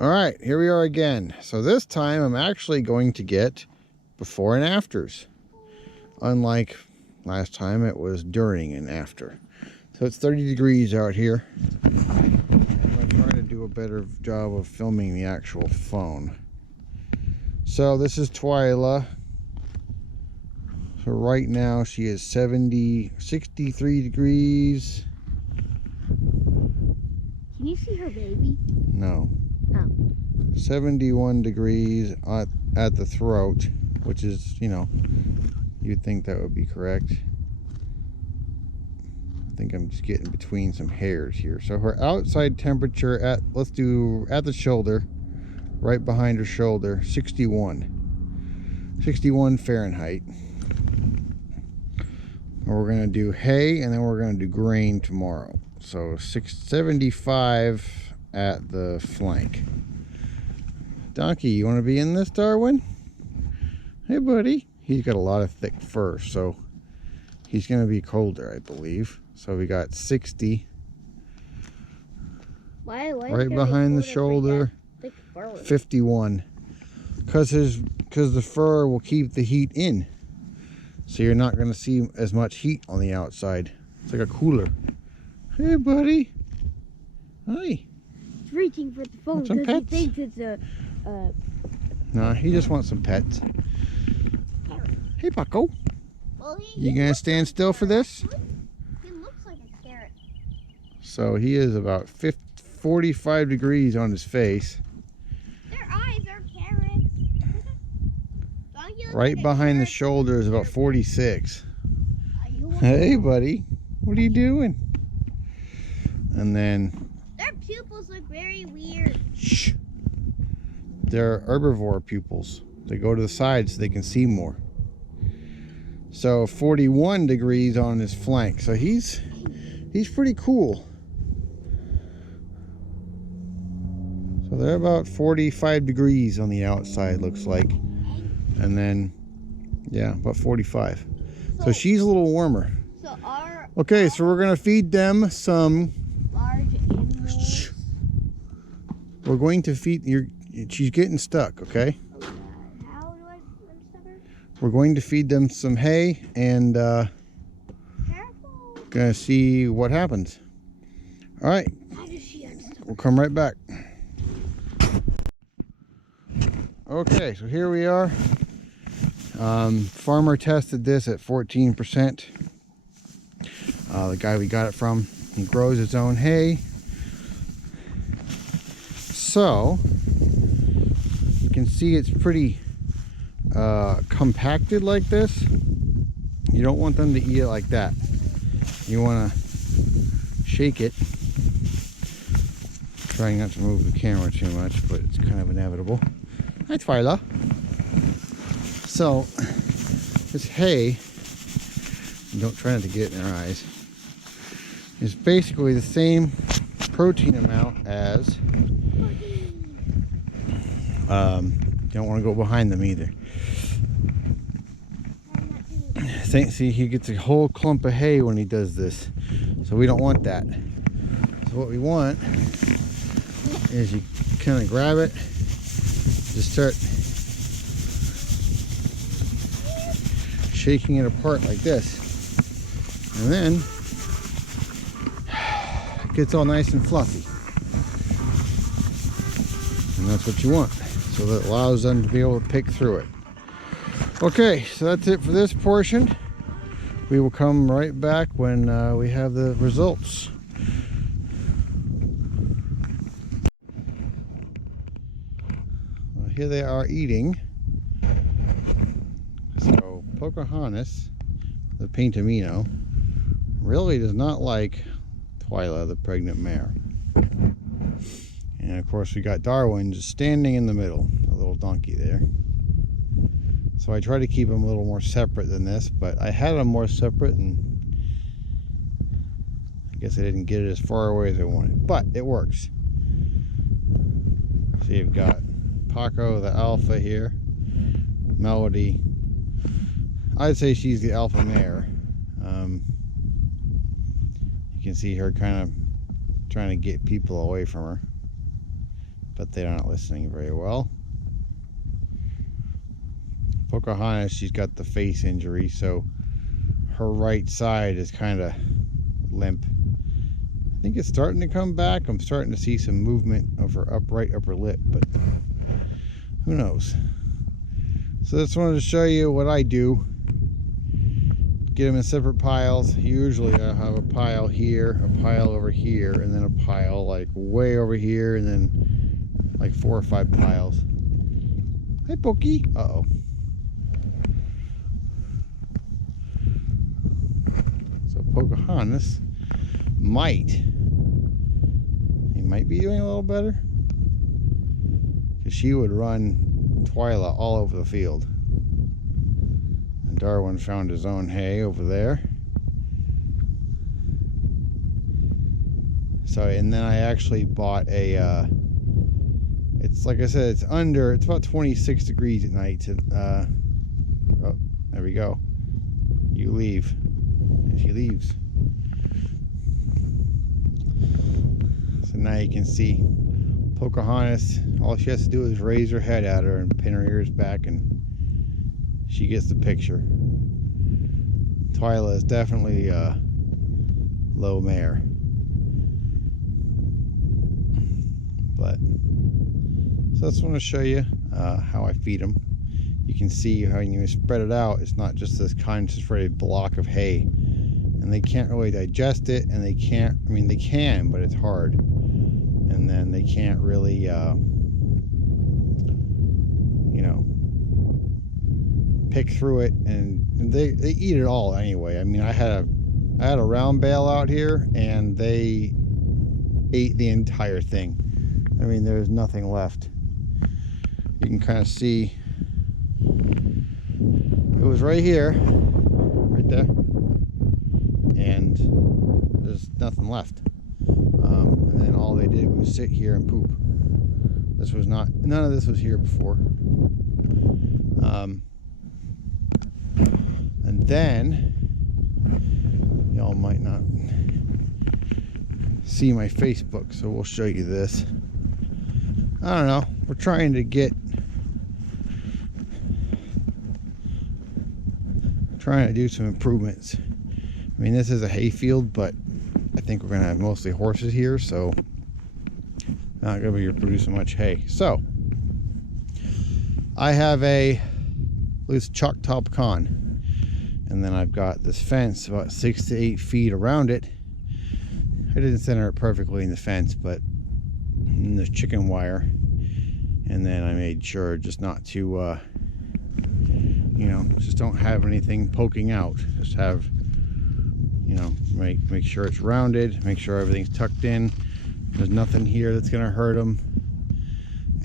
All right, here we are again. So this time I'm actually going to get before and afters. Unlike last time, it was during and after. So it's 30 degrees out here. I'm trying to do a better job of filming the actual phone. So this is Twyla. So right now she is 63 degrees. Can you see her baby? No. Oh. 71 degrees at the throat, which is, you know, you'd think that would be correct. I think I'm just getting between some hairs here. So her outside temperature at the shoulder, right behind her shoulder, 61 Fahrenheit. And we're gonna do hay, and then we're gonna do grain tomorrow. So 75 at the flank. Donkey, you want to be in this, Darwin? Hey, buddy. He's got a lot of thick fur, so he's going to be colder, I believe. So we got 60 right behind the shoulder, 51. Because the fur will keep the heat in. So you're not going to see as much heat on the outside. It's like a cooler. Hey, buddy. Hi. He's reaching for the phone because he thinks it's a... No, he just wants some pets. Hey, Paco. Well, You gonna stand still for this? He looks like a carrot. So he is about 45 degrees on his face. Their eyes are carrots. Right behind the shoulder is about 46. Hey, buddy. What are you doing? And then... Their pupils look very weird. Shh. They're herbivore pupils. They go to the sides so they can see more. So 41 degrees on his flank. So he's pretty cool. So they're about 45 degrees on the outside, looks like. And then, yeah, about 45. So she's a little warmer. Okay, so we're going to feed them some... large animals. We're going to feed... She's getting stuck, okay? How do I unstuck her? We're going to feed them some hay and Careful. gonna see what happens. All right, How does she unstuck? we'll come right back. Okay, so here we are. Farmer tested this at 14%. The guy we got it from, he grows his own hay. So you can see it's pretty compacted like this. You don't want them to eat it like that. You want to shake it. Trying not to move the camera too much, but it's kind of inevitable. Hi, Twyla. So this hay, don't try not to get it in their eyes, is basically the same protein amount as don't want to go behind them either. See, he gets a whole clump of hay when he does this, so we don't want that. So what we want is you kind of grab it, just start shaking it apart like this, and then it gets all nice and fluffy, and that's what you want. So that allows them to be able to pick through it. Okay, so that's it for this portion. We will come right back when we have the results. Well, here they are eating. So Pocahontas, the Paintamino, really does not like Twyla, the pregnant mare. And of course we got Darwin just standing in the middle, a little donkey there. So I try to keep them a little more separate than this, but I had them more separate and I guess I didn't get it as far away as I wanted, but it works. So you've got Paco, the alpha here, Melody. I'd say she's the alpha mare. You can see her kind of trying to get people away from her. but they're not listening very well. Pocahontas, she's got the face injury, so her right side is kind of limp. I think it's starting to come back. I'm starting to see some movement of her right upper lip, but who knows. So just wanted to show you what I do. Get them in separate piles. Usually I have a pile here, a pile over here, and then a pile like way over here, and then like 4 or 5 piles. Hi, Pokey. Uh-oh. So Pocahontas might be doing a little better, because she would run Twyla all over the field. And Darwin found his own hay over there. So, and then I actually bought a it's like I said, it's about 26 degrees at night. Oh, there we go. You leave. And she leaves. So now you can see Pocahontas, all she has to do is raise her head at her and pin her ears back, and she gets the picture. Twyla is definitely a low mare. But, so I just want to show you how I feed them. You can see how when you spread it out, it's not just this concentrated block of hay. And they can't really digest it, and they can't, I mean they can, but it's hard. And then they can't really, you know, pick through it, and they eat it all anyway. I mean, I had a round bale out here, and they ate the entire thing. I mean, there's nothing left. You can kind of see it was right here, right there, and there's nothing left. And then all they did was sit here and poop. This was not, none of this was here before. And then y'all might not see my Facebook, so we'll show you this. I don't know, we're trying to do some improvements. I mean, this is a hay field, but I think we're gonna have mostly horses here, so not gonna be producing much hay. So I have a loose Choctaw pecan, and then I've got this fence about 6 to 8 feet around it. I didn't center it perfectly in the fence, but in the chicken wire, and then I made sure just not to you know, just don't have anything poking out. Just have, you know, make sure it's rounded, make sure everything's tucked in, there's nothing here that's gonna hurt them.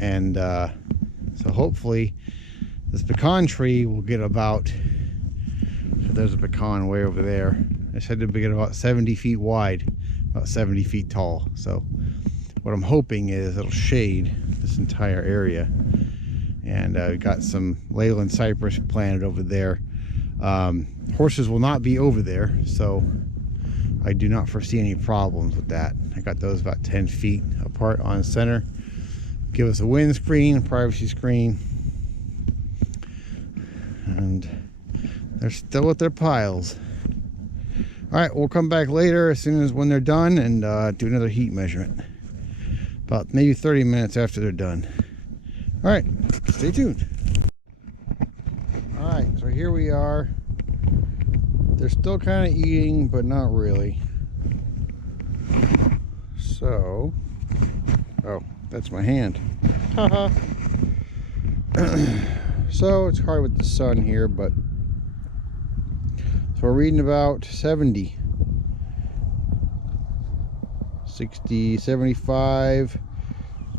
And so hopefully this pecan tree will get about, so there's a pecan way over there. I said to get about 70 feet wide, about 70 feet tall. So what I'm hoping is it'll shade this entire area. And we got some Leyland cypress planted over there. Horses will not be over there, so I do not foresee any problems with that. I got those about 10 feet apart on center. Give us a windscreen, a privacy screen. And they're still at their piles. All right, we'll come back later as soon as when they're done and do another heat measurement. About maybe 30 minutes after they're done. All right, stay tuned. All right, so here we are. They're still kind of eating, but not really. So, oh, that's my hand. Haha. So it's hard with the sun here, but so we're reading about 70, 60, 75.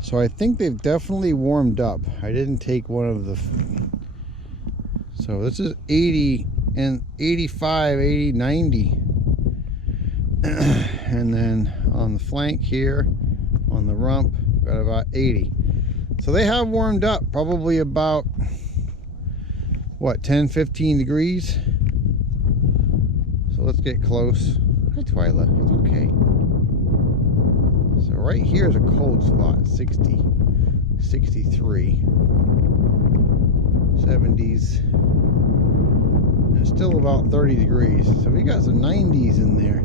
So I think they've definitely warmed up. I didn't take one of the, so this is 80 and 85, 80, 90. And then on the flank here, on the rump, got about 80. So they have warmed up, probably about, what, 10, 15 degrees. So let's get close. Hi, Twyla, it's okay. So right here is a cold spot, 60. 63, 70s, and still about 30 degrees. So we got some 90s in there.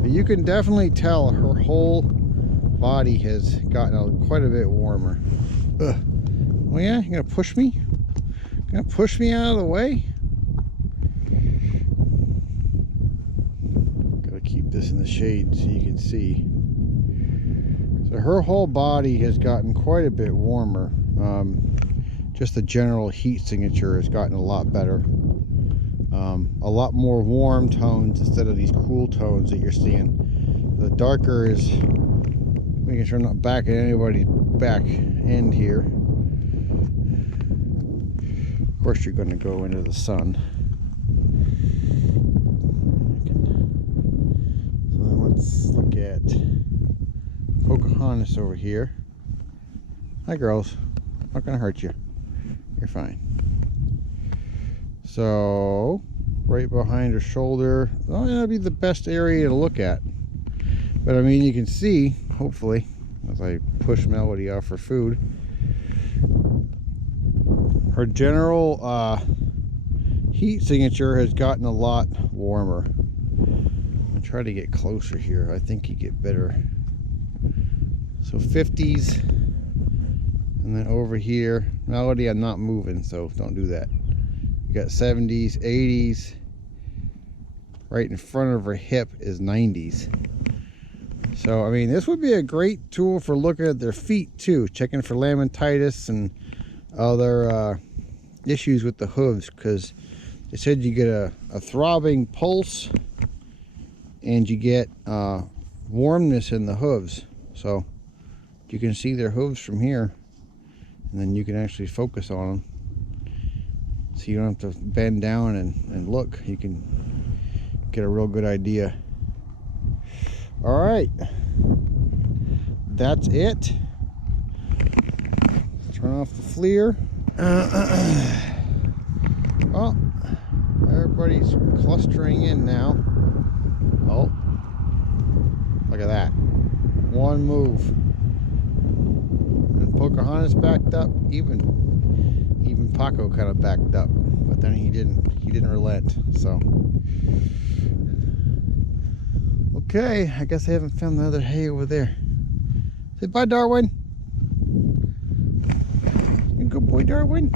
But you can definitely tell her whole body has gotten quite a bit warmer. Ugh. Oh yeah, you're gonna push me? Gonna push me out of the way? Gotta keep this in the shade so you can see. So her whole body has gotten quite a bit warmer. Just the general heat signature has gotten a lot better. A lot more warm tones instead of these cool tones that you're seeing. The darker is making sure I'm not backing anybody's back end here. Of course, you're going to go into the sun. So let's look at Pocahontas over here. Hi, girls. Not going to hurt you. You're fine. So, right behind her shoulder. Oh, that'll be the best area to look at. But I mean, you can see, hopefully, as I push Melody off her food, her general heat signature has gotten a lot warmer. I'm gonna try to get closer here. I think you get better. So 50s, and then over here, Melody, I'm not moving, so don't do that. You got 70s, 80s. Right in front of her hip is 90s. So, I mean, this would be a great tool for looking at their feet too, checking for laminitis and other issues with the hooves, because they said you get a throbbing pulse and you get warmness in the hooves. So you can see their hooves from here, and then you can actually focus on them, so you don't have to bend down and look. You can get a real good idea. All right, that's it. Turn off the FLIR. Oh, everybody's clustering in now. Oh, look at that. One move. And Pocahontas backed up. Even Paco kind of backed up, but then he didn't relent. So okay, I guess I haven't found the other hay over there. Say bye, Darwin. You good boy, Darwin.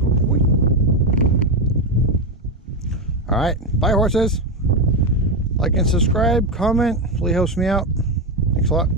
Good boy. All right, bye, horses. Like and subscribe, comment, really helps me out. Thanks a lot.